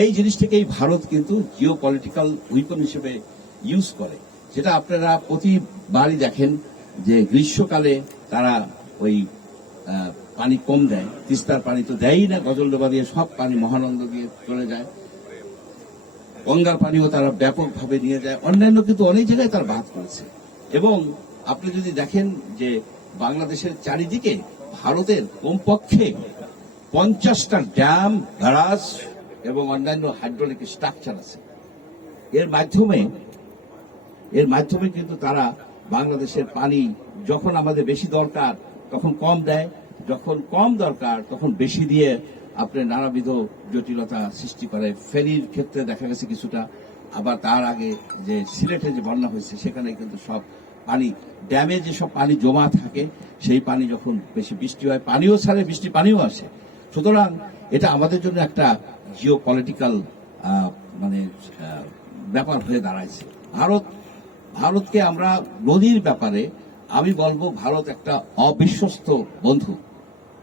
এই জিনিসটাকেই ভারত কিন্তু জিও পলিটিক্যাল উইপন হিসেবে ইউজ করে। সেটা আপনারা প্রতিবারই দেখেন যে গ্রীষ্মকালে তারা ওই পানি কম দেয়, তিস্তার পানি তো দেয়ই না গজলডোবা দিয়ে সব পানি মহানন্দ দিয়ে চলে যায়। গঙ্গার পানিও তারা ব্যাপকভাবে নিয়ে যায়। অন্যান্য কিন্তু অনেক জায়গায় তার বাদ করেছে এবং আপনি যদি দেখেন যে বাংলাদেশের চারিদিকে ভারতের কমপক্ষে পঞ্চাশটা ড্যাম ব্যারাজ এবং অন্যান্য হাইড্রোলিক স্ট্রাকচার আছে। এর মাধ্যমে এর মাধ্যমে কিন্তু তারা বাংলাদেশের পানি যখন আমাদের বেশি দরকার, তখন কম দেয়। যখন কম দরকার, তখন বেশি দিয়ে আপনার নানাবিধ জটিলতা সৃষ্টি করে। ফেরির ক্ষেত্রে দেখা গেছে কিছুটা। আবার তার আগে যে সিলেটে যে বন্যা হয়েছে, সেখানে কিন্তু সব পানি, ড্যামে যেসব পানি জমা থাকে, সেই পানি যখন বেশি বৃষ্টি হয়, পানিও ছাড়ে বৃষ্টি পানিও আসে। সুতরাং এটা আমাদের জন্য একটা জিও পলিটিক্যাল মানে ব্যাপার হয়ে দাঁড়াইছে। ভারত, ভারতকে আমরা নদীর ব্যাপারে আমি বলব ভারত একটা অবিশ্বস্ত বন্ধু।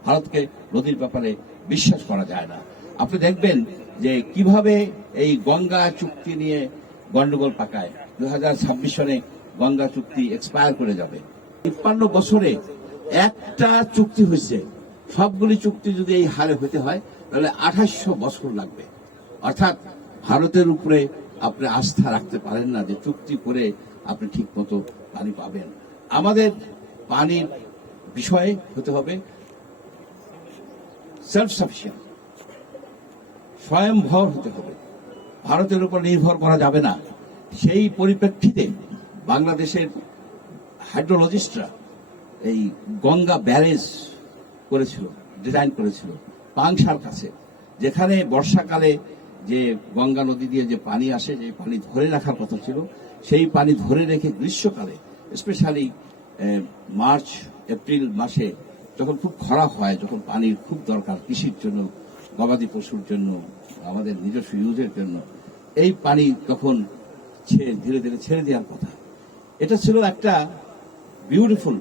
ভারতকে নদীর ব্যাপারে বিশ্বাস করা যায় না। আপনি দেখবেন যে কীভাবে এই গঙ্গা চুক্তি নিয়ে গন্ডগোল পাকায়। দু হাজার ছাব্বিশ সনে গঙ্গা চুক্তি এক্সপায়ার করে যাবে। তিপ্পান্ন বছরে একটা চুক্তি হয়েছে। সবগুলি চুক্তি যদি এই হারে হতে হয়, তাহলে আঠাশশো বছর লাগবে। অর্থাৎ ভারতের উপরে আপনি আস্থা রাখতে পারেন না যে চুক্তি করে আপনি ঠিক মতো পানি পাবেন। আমাদের পানির বিষয়ে হতে হবে সেলফ সাফিসিয়েন্ট স্বয়ংভর হতে হবে। ভারতের উপর নির্ভর করা যাবে না। সেই পরিপ্রেক্ষিতে বাংলাদেশের হাইড্রোলজিস্টরা এই গঙ্গা ব্যারেজ করেছিল ডিজাইন করেছিল, পাংশার কাছে। যেখানে বর্ষাকালে যে গঙ্গা নদী দিয়ে যে পানি আসে, যে পানি ধরে রাখার কথা ছিল, সেই পানি ধরে রেখে গ্রীষ্মকালে স্পেশালি মার্চ, এপ্রিল মাসে যখন খুব খরা হয়, যখন পানির খুব দরকার কৃষির জন্য, গবাদি পশুর জন্য, আমাদের নিজস্ব ইউজের জন্য, এই পানি তখন ধীরে ধীরে ছেড়ে দেওয়ার কথা। এটা ছিল একটা বিউটিফুল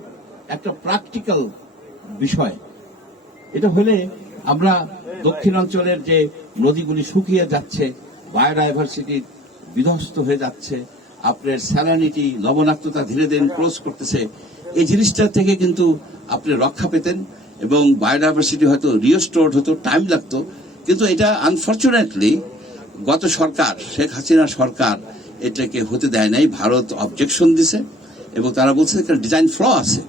একটা প্র্যাকটিক্যাল বিষয়। এটা হলে আমরা দক্ষিণাঞ্চলের যে নদীগুলি শুকিয়ে যাচ্ছে বায়োডাইভার্সিটি বিধ্বস্ত হয়ে যাচ্ছে, আপনার স্যালানিটি, লবণাক্ততা ধীরে ধীরে ক্লোজ করতেছে, এই জিনিসটা থেকে কিন্তু আপনি রক্ষা পেতেন এবং বায়োডাইভার্সিটি হয়তো রিস্টোর্ড হতো টাইম লাগতো। কিন্তু এটা আনফর্চুনেটলি গত সরকার, শেখ হাসিনা সরকার এটাকে হতে দেয় নাই, ভারত অবজেকশন দিছে এবং তারা বলছে ডিজাইন ফ্ল আছে।